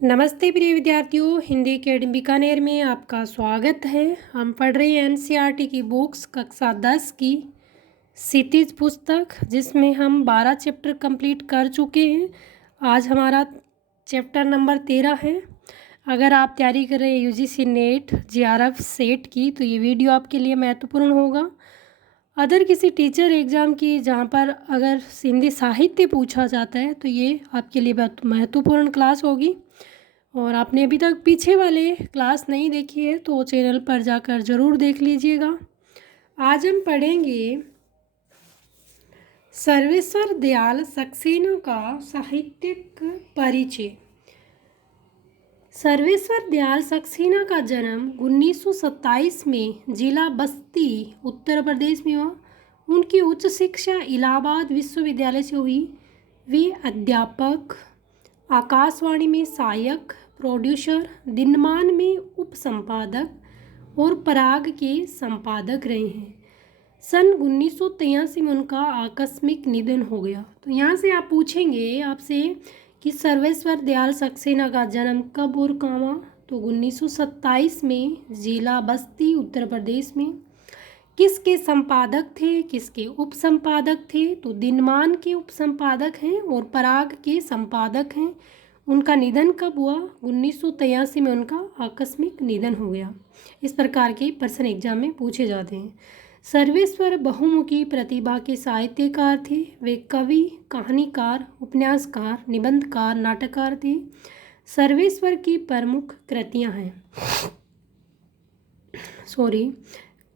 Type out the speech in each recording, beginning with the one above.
नमस्ते प्रिय विद्यार्थियों, हिंदी अकेडमी बीकानेर में आपका स्वागत है। हम पढ़ रहे हैं एनसीईआरटी की बुक्स कक्षा 10 की क्षितिज पुस्तक, जिसमें हम 12 चैप्टर कंप्लीट कर चुके हैं। आज हमारा चैप्टर नंबर 13 है। अगर आप तैयारी कर रहे हैं यूजीसी नेट जेआरएफ सेट की, तो ये वीडियो आपके लिए महत्वपूर्ण होगा। अदर किसी टीचर एग्ज़ाम की जहाँ पर अगर हिंदी साहित्य पूछा जाता है, तो ये आपके लिए बहुत महत्वपूर्ण क्लास होगी। और आपने अभी तक पीछे वाले क्लास नहीं देखी है तो चैनल पर जाकर ज़रूर देख लीजिएगा। आज हम पढ़ेंगे सर्वेश्वर दयाल सक्सेना का साहित्यिक परिचय। सर्वेश्वर दयाल सक्सेना का जन्म 1927 में जिला बस्ती उत्तर प्रदेश में हुआ। उनकी उच्च शिक्षा इलाहाबाद विश्वविद्यालय से हुई। वे अध्यापक, आकाशवाणी में सहायक प्रोड्यूसर, दिनमान में उप संपादक और पराग के संपादक रहे हैं। सन 1983 में उनका आकस्मिक निधन हो गया। तो यहाँ से आप पूछेंगे आपसे कि सर्वेश्वर दयाल सक्सेना का जन्म कब और कहाँ हुआ, तो 1927 में जिला बस्ती उत्तर प्रदेश में। किसके संपादक थे, किसके उप संपादक थे, तो दिनमान के उप संपादक हैं और पराग के संपादक हैं। उनका निधन कब हुआ, 1983 में उनका आकस्मिक निधन हो गया। इस प्रकार के प्रश्न एग्जाम में पूछे जाते हैं। सर्वेश्वर बहुमुखी प्रतिभा के साहित्यकार थे। वे कवि, कहानीकार, उपन्यासकार, निबंधकार, नाटककार थे। सर्वेश्वर की प्रमुख कृतियां हैं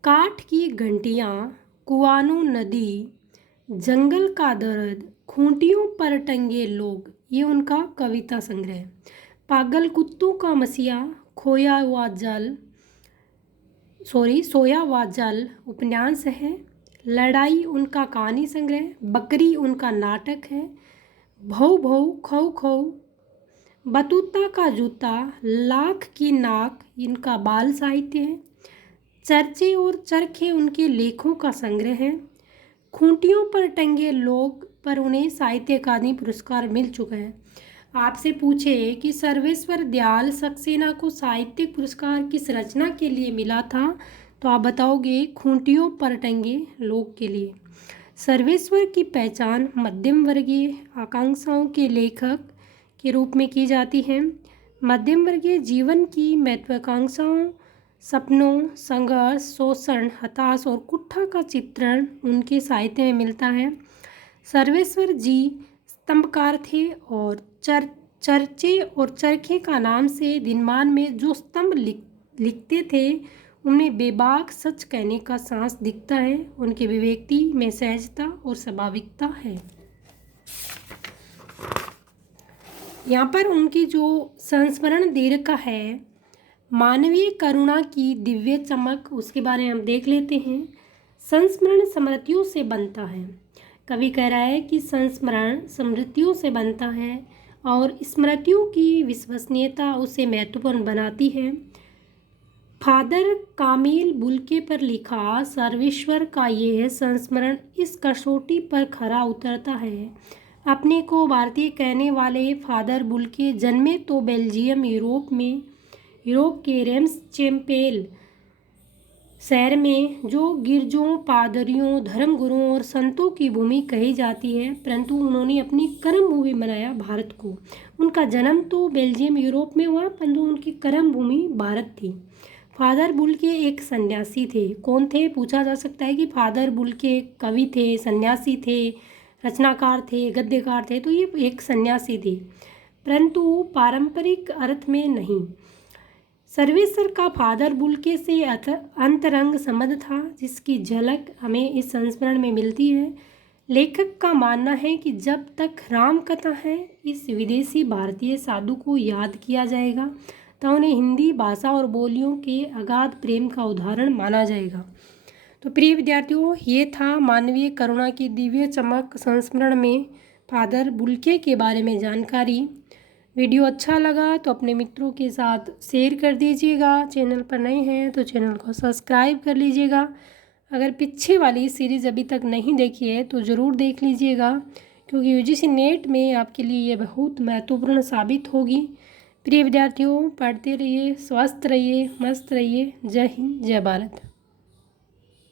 काठ की घंटियाँ, कुआनो नदी, जंगल का दर्द, खूंटियों पर टंगे लोग, ये उनका कविता संग्रह है। पागल कुत्तों का मसीहा, सोया हुआ जल उपन्यास है। लड़ाई उनका कहानी संग्रह, बकरी उनका नाटक है। भौ भौ खौ खौ, बतूता का जूता, लाख की नाक इनका बाल साहित्य है। चर्चे और चरखे उनके लेखों का संग्रह है। खूंटियों पर टंगे लोग पर उन्हें साहित्य अकादमी पुरस्कार मिल चुका है। आपसे पूछे कि सर्वेश्वर दयाल सक्सेना को साहित्यिक पुरस्कार किस रचना के लिए मिला था, तो आप बताओगे खूंटियों पर टंगे लोग के लिए। सर्वेश्वर की पहचान मध्यम वर्गीय आकांक्षाओं के लेखक के रूप में की जाती है। मध्यम वर्गीय जीवन की महत्वाकांक्षाओं, सपनों, संघर्ष, शोषण, हताश और कुत्ठा का चित्रण उनके साहित्य में मिलता है। सर्वेश्वर जी स्तंभकार थे और चर्चे और चरखे का नाम से दिनमान में जो स्तंभ लिखते थे, उनमें बेबाक सच कहने का साहस दिखता है। उनके विवेक्ति में सहजता और स्वाभाविकता है। यहाँ पर उनकी जो संस्मरण दीर्घ का है, मानवीय करुणा की दिव्य चमक, उसके बारे में हम देख लेते हैं। संस्मरण स्मृतियों से बनता है। कवि कह रहा है कि संस्मरण स्मृतियों से बनता है और स्मृतियों की विश्वसनीयता उसे महत्वपूर्ण बनाती है। फादर कामिल बुल्के पर लिखा सर्वेश्वर का यह संस्मरण इस कसौटी पर खरा उतरता है। अपने को भारतीय कहने वाले फादर बुल्के जन्मे तो बेल्जियम यूरोप के रेम्स चैम्पेल शहर में, जो गिरजों, पादरियों, धर्मगुरुओं और संतों की भूमि कही जाती है, परंतु उन्होंने अपनी कर्म भूमि बनाया भारत को। उनका जन्म तो बेल्जियम यूरोप में हुआ, परंतु उनकी कर्म भूमि भारत थी। फादर बुल्के एक सन्यासी थे। कौन थे, पूछा जा सकता है कि फादर बुल्के कवि थे, सन्यासी थे, रचनाकार थे, गद्यकार थे, तो ये एक सन्यासी थे, परंतु पारंपरिक अर्थ में नहीं। सर्वेश्वर का फादर बुल्के से अंतरंग संबंध था, जिसकी झलक हमें इस संस्मरण में मिलती है। लेखक का मानना है कि जब तक राम कथा है, इस विदेशी भारतीय साधु को याद किया जाएगा, तो उन्हें हिंदी भाषा और बोलियों के अगाध प्रेम का उदाहरण माना जाएगा। तो प्रिय विद्यार्थियों, ये था मानवीय करुणा की दिव्य चमक संस्मरण में फादर बुल्के के बारे में जानकारी। वीडियो अच्छा लगा तो अपने मित्रों के साथ शेयर कर दीजिएगा। चैनल पर नए हैं तो चैनल को सब्सक्राइब कर लीजिएगा। अगर पीछे वाली सीरीज़ अभी तक नहीं देखी है तो ज़रूर देख लीजिएगा, क्योंकि यूजीसी नेट में आपके लिए ये बहुत महत्वपूर्ण साबित होगी। प्रिय विद्यार्थियों, पढ़ते रहिए, स्वस्थ रहिए, मस्त रहिए। जय हिंद, जय भारत।